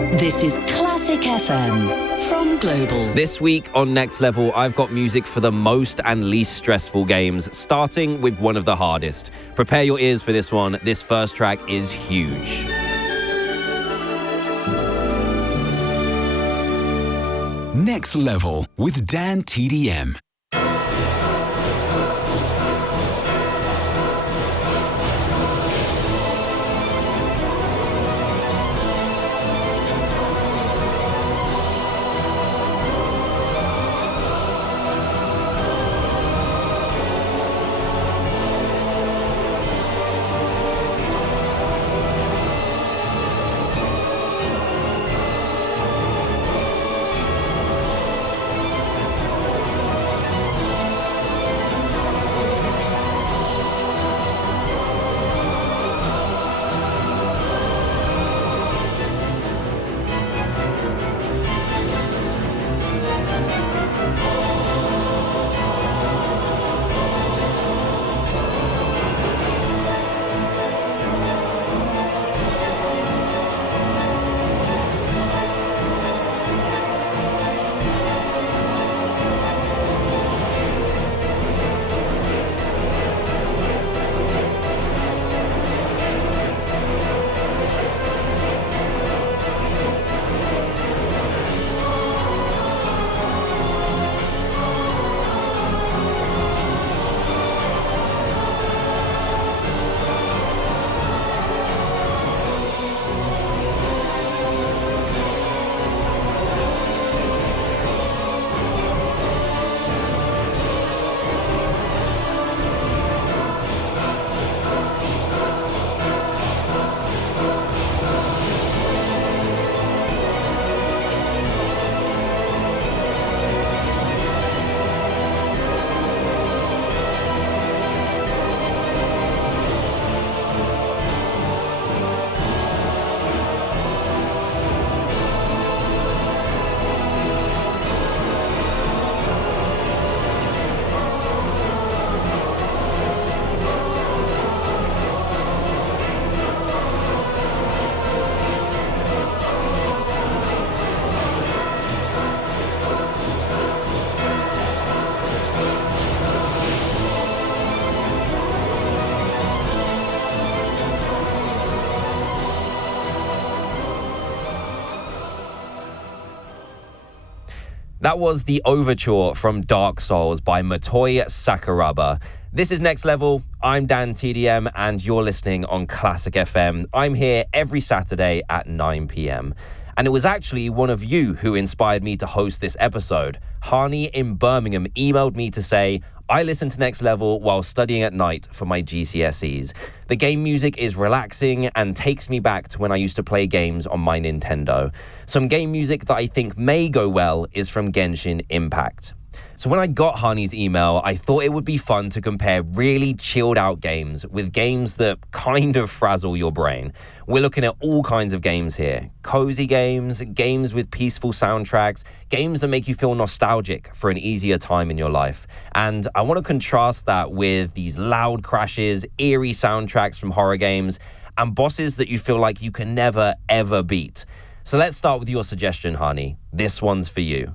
This is Classic FM from Global. This week on Next Level, I've got music for the most and least stressful games, starting with one of the hardest. Prepare your ears for this one. This first track is huge. Next Level with DanTDM. That was the overture from Dark Souls by Motoi Sakuraba. This is Next Level. I'm DanTDM and you're listening on Classic FM. I'm here every Saturday at 9 p.m. And it was actually one of you who inspired me to host this episode. Hani in Birmingham emailed me to say, I listen to Next Level while studying at night for my GCSEs. The game music is relaxing and takes me back to when I used to play games on my Nintendo. Some game music that I think may go well is from Genshin Impact. So when I got Hani's email, I thought it would be fun to compare really chilled out games with games that kind of frazzle your brain. We're looking at all kinds of games here. Cozy games, games with peaceful soundtracks, games that make you feel nostalgic for an easier time in your life. And I want to contrast that with these loud crashes, eerie soundtracks from horror games, and bosses that you feel like you can never, ever beat. So let's start with your suggestion, Hani. This one's for you.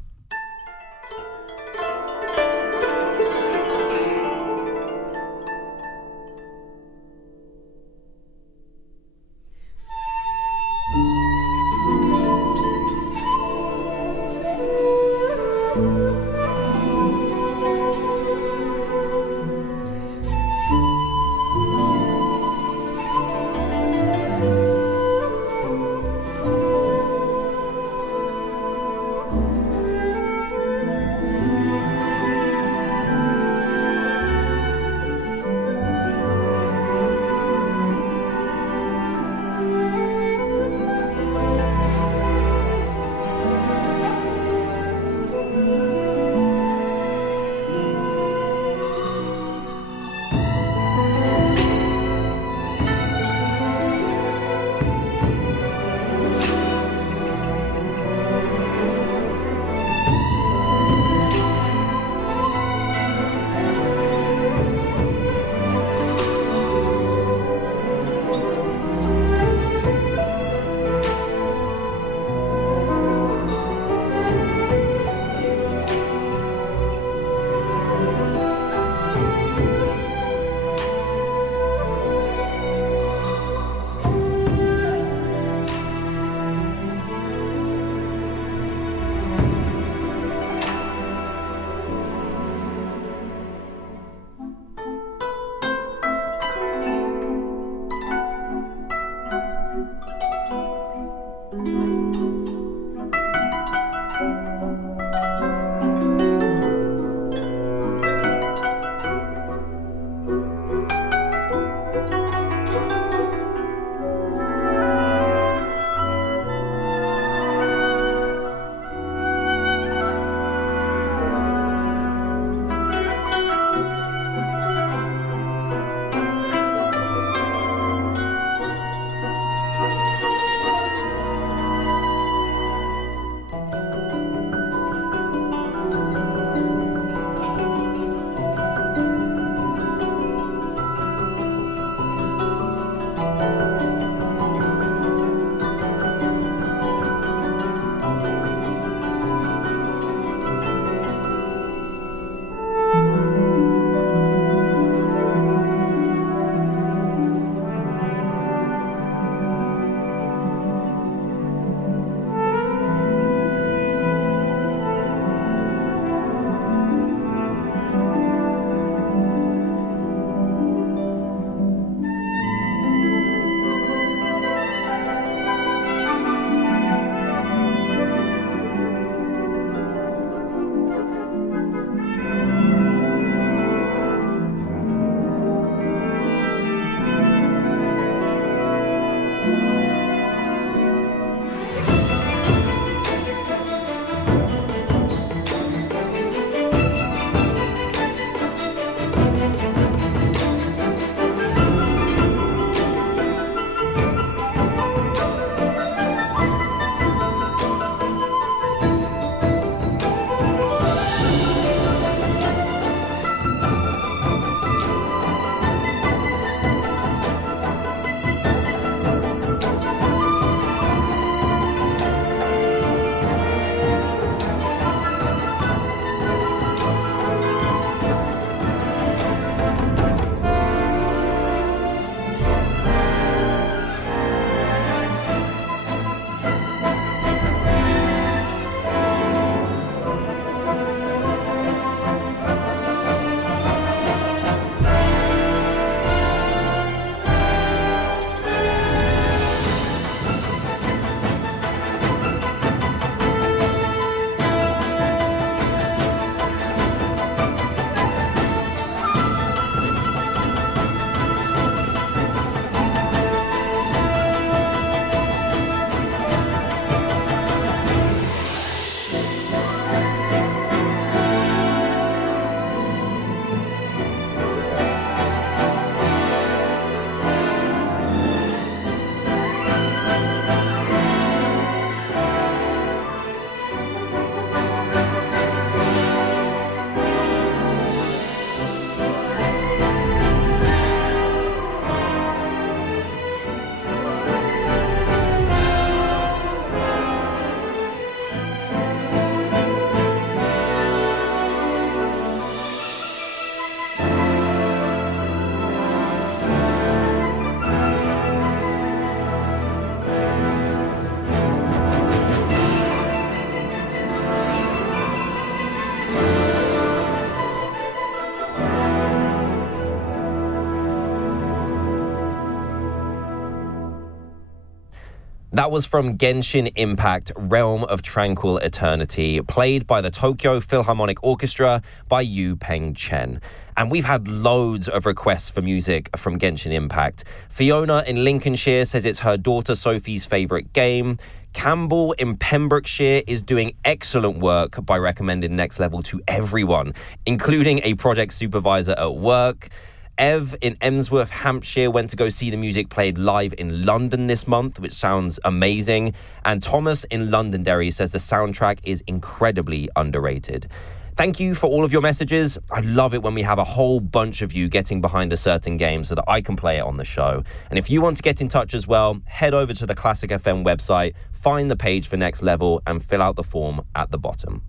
That was from Genshin Impact, Realm of Tranquil Eternity, played by the Tokyo Philharmonic Orchestra by Yu Peng Chen. And we've had loads of requests for music from Genshin Impact. Fiona in Lincolnshire says it's her daughter Sophie's favourite game. Campbell in Pembrokeshire is doing excellent work by recommending Next Level to everyone, including a project supervisor at work. Ev in Emsworth, Hampshire went to go see the music played live in London this month, which sounds amazing. And Thomas in Londonderry says the soundtrack is incredibly underrated. Thank you for all of your messages. I love it when we have a whole bunch of you getting behind a certain game so that I can play it on the show. And if you want to get in touch as well, head over to the Classic FM website, find the page for Next Level and fill out the form at the bottom.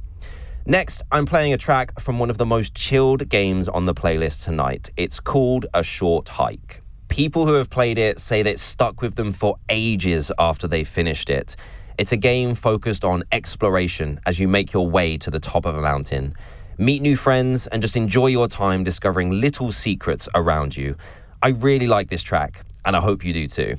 Next, I'm playing a track from one of the most chilled games on the playlist tonight. It's called A Short Hike. People who have played it say that it stuck with them for ages after they finished it. It's a game focused on exploration as you make your way to the top of a mountain. Meet new friends and just enjoy your time discovering little secrets around you. I really like this track, and I hope you do too.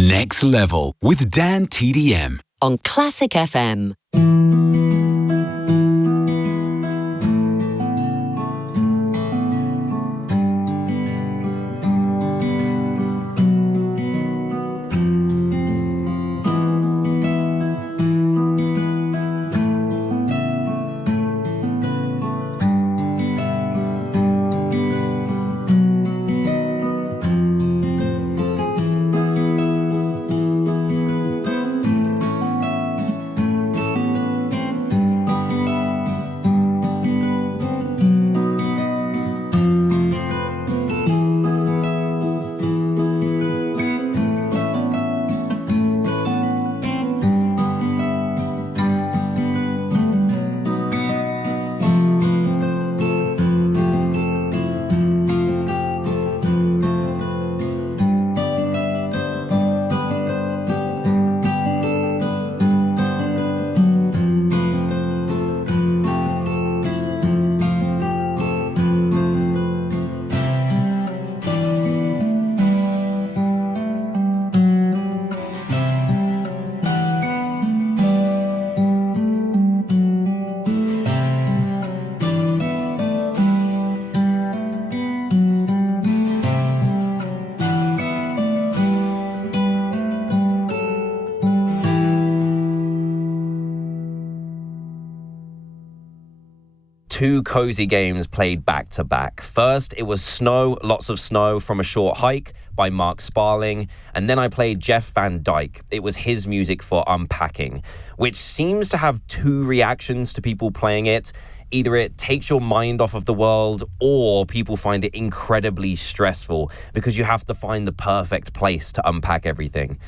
Next Level with DanTDM on Classic FM. Two cozy games played back to back. First, it was Snow, Lots of Snow from a Short Hike by Mark Sparling. And then I played Jeff Van Dyke. It was his music for Unpacking, which seems to have two reactions to people playing it. Either it takes your mind off of the world, or people find it incredibly stressful because you have to find the perfect place to unpack everything.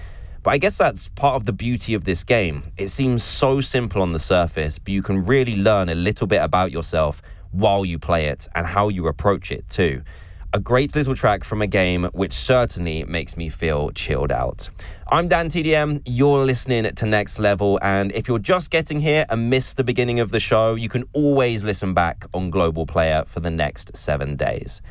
But I guess that's part of the beauty of this game. It seems so simple on the surface, but you can really learn a little bit about yourself while you play it and how you approach it too. A great little track from a game which certainly makes me feel chilled out. I'm DanTDM, you're listening to Next Level, and if you're just getting here and missed the beginning of the show, you can always listen back on Global Player for the next 7 days.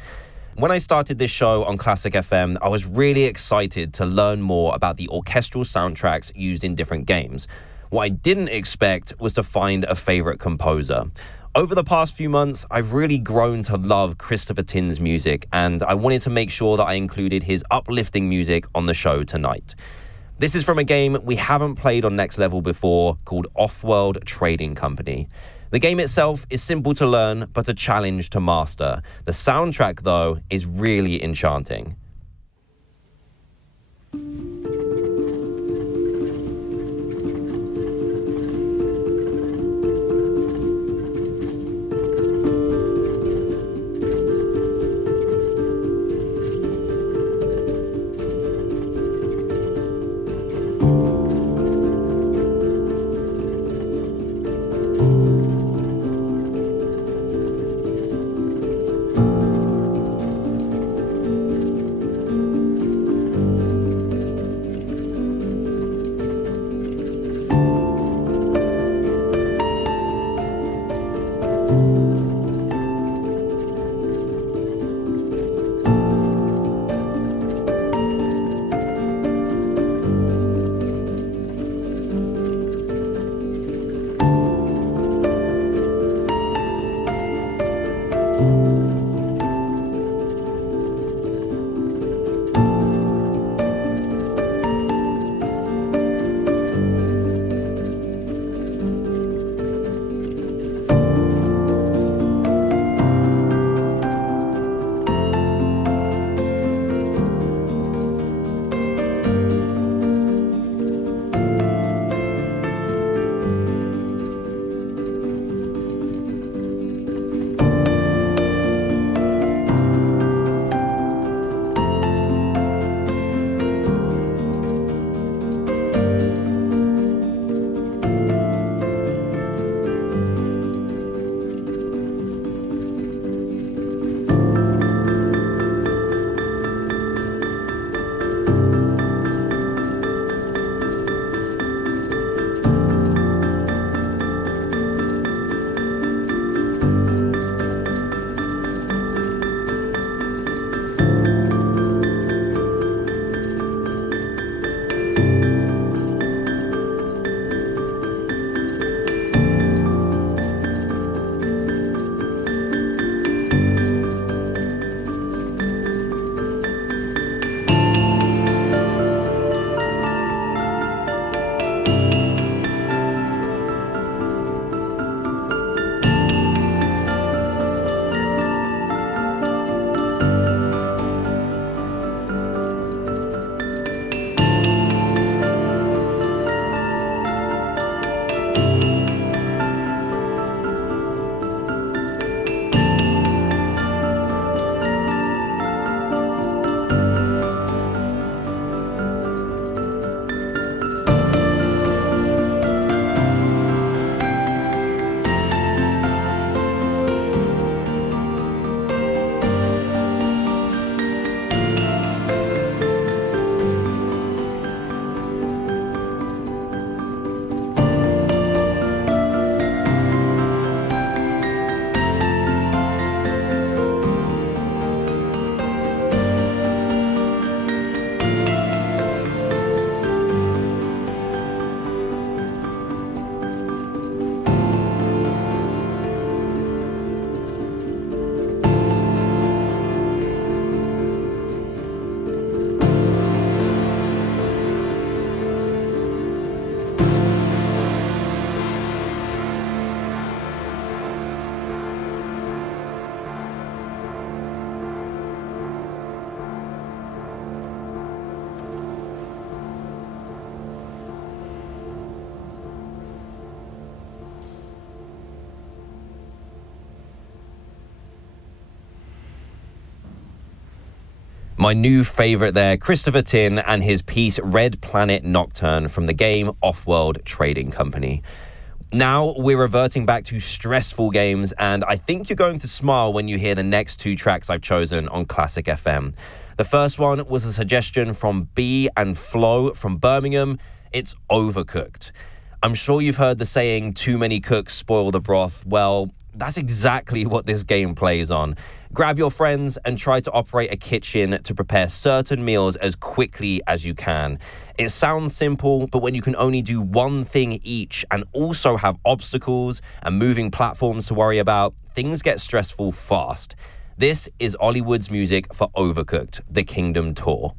When I started this show on Classic FM, I was really excited to learn more about the orchestral soundtracks used in different games. What I didn't expect was to find a favorite composer. Over the past few months, I've really grown to love Christopher Tin's music, and I wanted to make sure that I included his uplifting music on the show tonight. This is from a game we haven't played on Next Level before called Off-World Trading Company. The game itself is simple to learn, but a challenge to master. The soundtrack, though, is really enchanting. My new favourite there, Christopher Tin and his piece Red Planet Nocturne from the game Offworld Trading Company. Now we're reverting back to stressful games, and I think you're going to smile when you hear the next two tracks I've chosen on Classic FM. The first one was a suggestion from B and Flo from Birmingham. It's Overcooked. I'm sure you've heard the saying, too many cooks spoil the broth. Well, that's exactly what this game plays on. Grab your friends and try to operate a kitchen to prepare certain meals as quickly as you can. It sounds simple, but when you can only do one thing each and also have obstacles and moving platforms to worry about, things get stressful fast. This is Hollywood's music for Overcooked, the Kingdom Tour.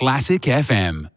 Classic FM.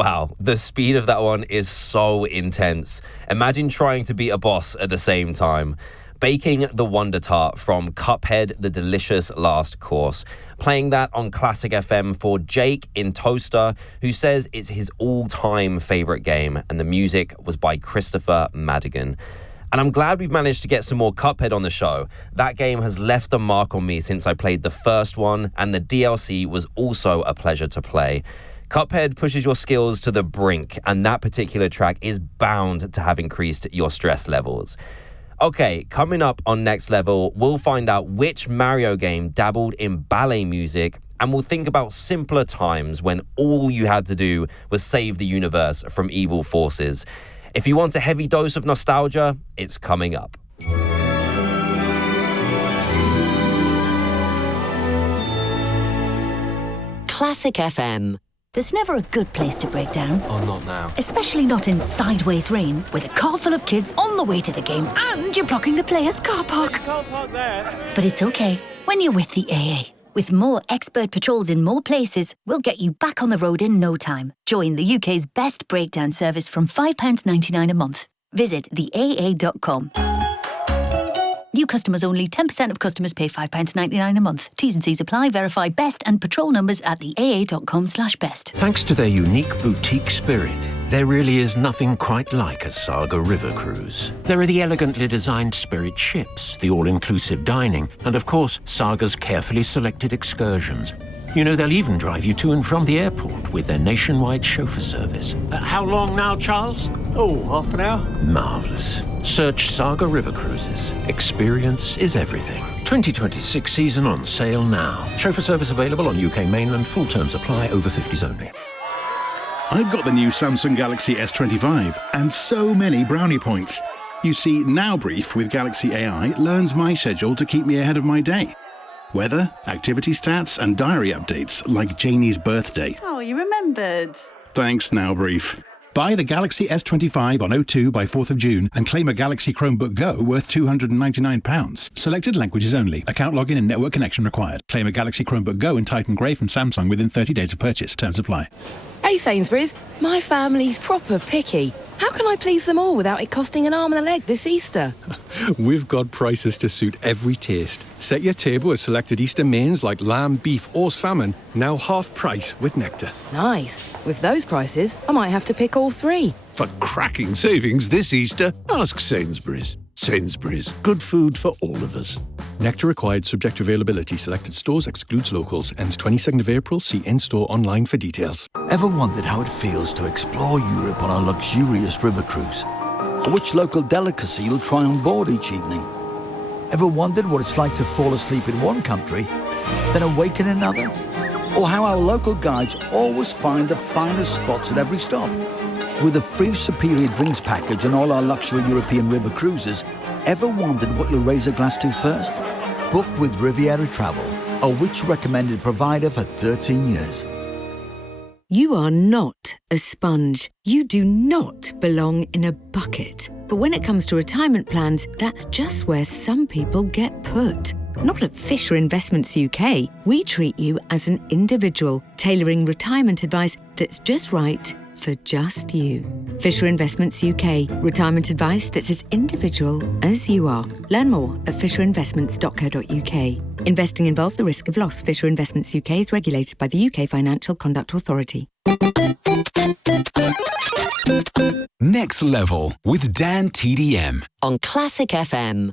Wow, the speed of that one is so intense. Imagine trying to beat a boss at the same time. Baking the Wonder Tart from Cuphead, the delicious last course. Playing that on Classic FM for Jake in Toaster, who says it's his all-time favourite game, and the music was by Christopher Madigan. And I'm glad we've managed to get some more Cuphead on the show. That game has left a mark on me since I played the first one, and the DLC was also a pleasure to play. Cuphead pushes your skills to the brink, and that particular track is bound to have increased your stress levels. Okay, coming up on Next Level, we'll find out which Mario game dabbled in ballet music, and we'll think about simpler times when all you had to do was save the universe from evil forces. If you want a heavy dose of nostalgia, it's coming up. Classic FM. There's never a good place to break down. Oh, not now. Especially not in sideways rain, with a car full of kids on the way to the game and you're blocking the players' car park. You can't park there. But it's okay when you're with the AA. With more expert patrols in more places, we'll get you back on the road in no time. Join the UK's best breakdown service from £5.99 a month. Visit theaa.com. New customers only. 10% of customers pay £5.99 a month. T's and C's apply. Verify best and patrol numbers at theaa.com/best. Thanks to their unique boutique spirit, there really is nothing quite like a Saga River cruise. There are the elegantly designed Spirit ships, the all-inclusive dining, and of course, Saga's carefully selected excursions. You know, they'll even drive you to and from the airport with their nationwide chauffeur service. How long now, Charles? Oh, half an hour. Marvellous. Search Saga River Cruises. Experience is everything. 2026 season on sale now. Chauffeur service available on UK mainland. Full terms apply. Over 50s only. I've got the new Samsung Galaxy S25 and so many brownie points. You see, Now Brief with Galaxy AI learns my schedule to keep me ahead of my day. Weather, activity stats, and diary updates like Janie's birthday. Oh, you remembered. Thanks, Now Brief. Buy the Galaxy S25 on O2 by 4th of June and claim a Galaxy Chromebook Go worth £299. Selected languages only. Account login and network connection required. Claim a Galaxy Chromebook Go in Titan Grey from Samsung within 30 days of purchase. Terms apply. Hey Sainsbury's, my family's proper picky. How can I please them all without it costing an arm and a leg this Easter? We've got prices to suit every taste. Set your table with selected Easter mains like lamb, beef or salmon, now half price with Nectar. Nice. With those prices, I might have to pick all three. For cracking savings this Easter, ask Sainsbury's. Sainsbury's, good food for all of us. Nectar required, subject to availability. Selected stores, excludes locals. Ends 22nd of April. See in-store online for details. Ever wondered how it feels to explore Europe on a luxurious river cruise? Or which local delicacy you'll try on board each evening? Ever wondered what it's like to fall asleep in one country, then awake in another? Or how our local guides always find the finest spots at every stop? With a free superior drinks package on all our luxury European river cruises, ever wondered what you'll raise a glass to first? Book with Riviera Travel, a Which recommended provider for 13 years. You are not a sponge. You do not belong in a bucket. But when it comes to retirement plans, that's just where some people get put. Not at Fisher Investments UK. We treat you as an individual, tailoring retirement advice that's just right for just you. Fisher Investments UK. Retirement advice that's as individual as you are. Learn more at fisherinvestments.co.uk. Investing involves the risk of loss. Fisher Investments UK is regulated by the UK Financial Conduct Authority. Next Level with DanTDM on Classic FM.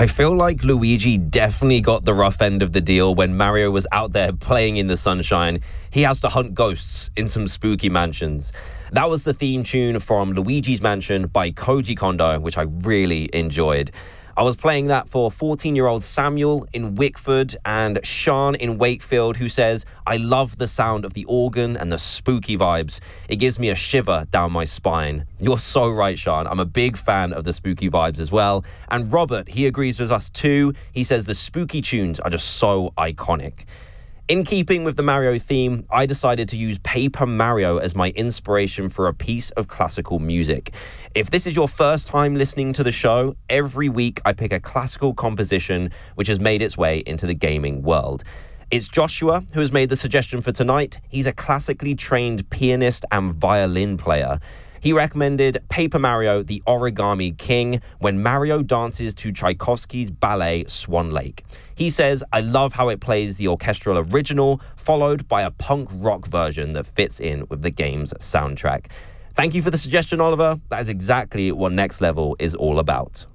I feel like Luigi definitely got the rough end of the deal when Mario was out there playing in the sunshine. He has to hunt ghosts in some spooky mansions. That was the theme tune from Luigi's Mansion by Koji Kondo, which I really enjoyed. I was playing that for 14-year-old Samuel in Wickford and Sean in Wakefield, who says, I love the sound of the organ and the spooky vibes. It gives me a shiver down my spine. You're so right, Sean. I'm a big fan of the spooky vibes as well. And Robert, he agrees with us too. He says the spooky tunes are just so iconic. In keeping with the Mario theme, I decided to use Paper Mario as my inspiration for a piece of classical music. If this is your first time listening to the show, every week I pick a classical composition which has made its way into the gaming world. It's Joshua who has made the suggestion for tonight. He's a classically trained pianist and violin player. He recommended Paper Mario, the Origami King, when Mario dances to Tchaikovsky's ballet Swan Lake. He says, I love how it plays the orchestral original, followed by a punk rock version that fits in with the game's soundtrack. Thank you for the suggestion, Oliver. That is exactly what Next Level is all about.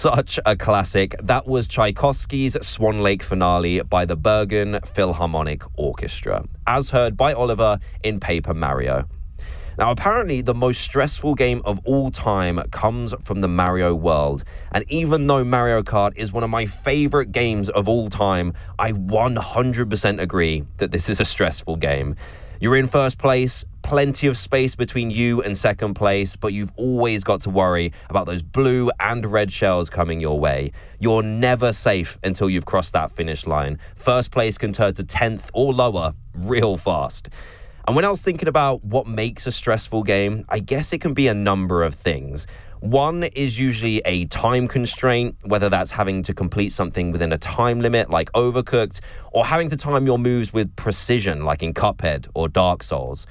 Such a classic. That was Tchaikovsky's Swan Lake finale by the Bergen Philharmonic Orchestra, as heard by Oliver in Paper Mario. Now, apparently, the most stressful game of all time comes from the Mario world. And even though Mario Kart is one of my favorite games of all time, I 100% agree that this is a stressful game. You're in first place, plenty of space between you and second place, but you've always got to worry about those blue and red shells coming your way. You're never safe until you've crossed that finish line. First place can turn to 10th or lower real fast. And when I was thinking about what makes a stressful game, I guess it can be a number of things. One is usually a time constraint, whether that's having to complete something within a time limit like Overcooked, or having to time your moves with precision like in Cuphead or Dark Souls.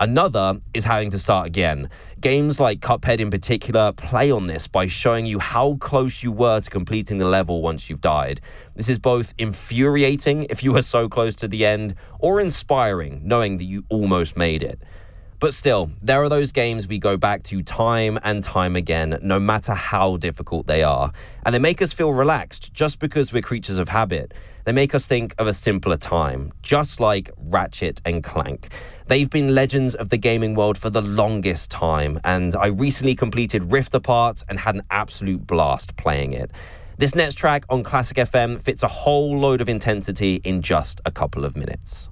Another is having to start again. Games like Cuphead in particular play on this by showing you how close you were to completing the level once you've died. This is both infuriating if you were so close to the end, or inspiring knowing that you almost made it. But still, there are those games we go back to time and time again, no matter how difficult they are. And they make us feel relaxed just because we're creatures of habit. They make us think of a simpler time, just like Ratchet and Clank. They've been legends of the gaming world for the longest time, and I recently completed Rift Apart and had an absolute blast playing it. This next track on Classic FM fits a whole load of intensity in just a couple of minutes.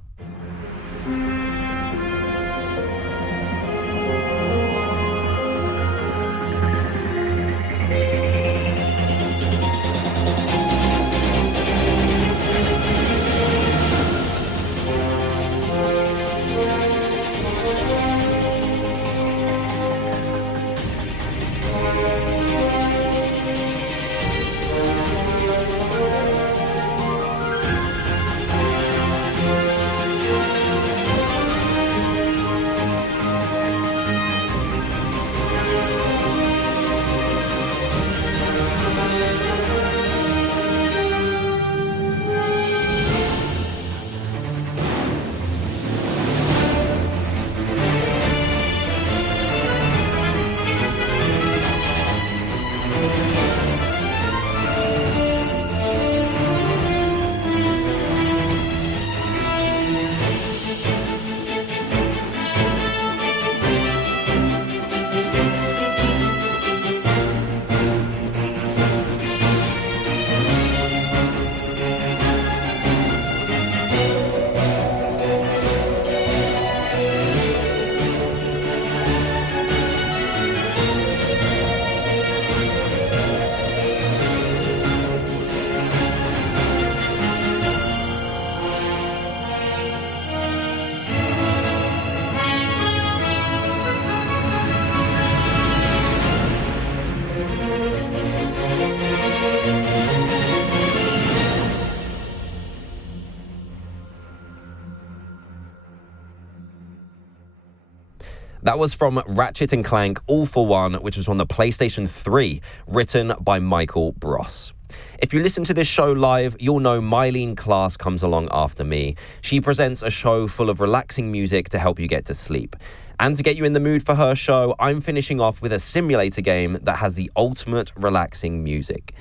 That was from Ratchet and Clank All for One, which was on the PlayStation 3, written by Michael Bross. If you listen to this show live, you'll know Mylene Class comes along after me. She presents a show full of relaxing music to help you get to sleep. And to get you in the mood for her show, I'm finishing off with a simulator game that has the ultimate relaxing music.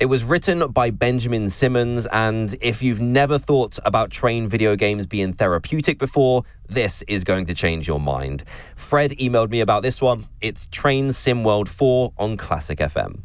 It was written by Benjamin Simmons, and if you've never thought about train video games being therapeutic before, this is going to change your mind. Fred emailed me about this one. It's Train Sim World 4 on Classic FM.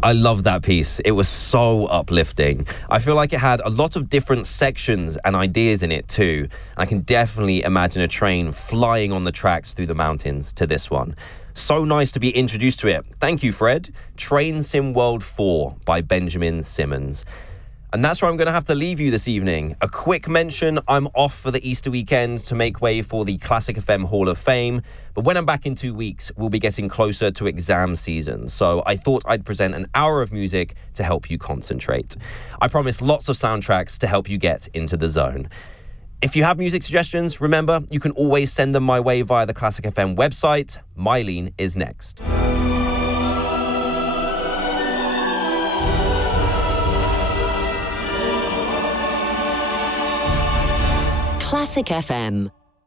I love that piece. It was so uplifting. I feel like it had a lot of different sections and ideas in it too. I can definitely imagine a train flying on the tracks through the mountains to this one. So nice to be introduced to it. Thank you, Fred. Train Sim World 4 by Benjamin Simmons. And that's where I'm going to have to leave you this evening. A quick mention, I'm off for the Easter weekend to make way for the Classic FM Hall of Fame. But when I'm back in 2 weeks, we'll be getting closer to exam season. So I thought I'd present an hour of music to help you concentrate. I promise lots of soundtracks to help you get into the zone. If you have music suggestions, remember, you can always send them my way via the Classic FM website. Mylene is next. Classic FM.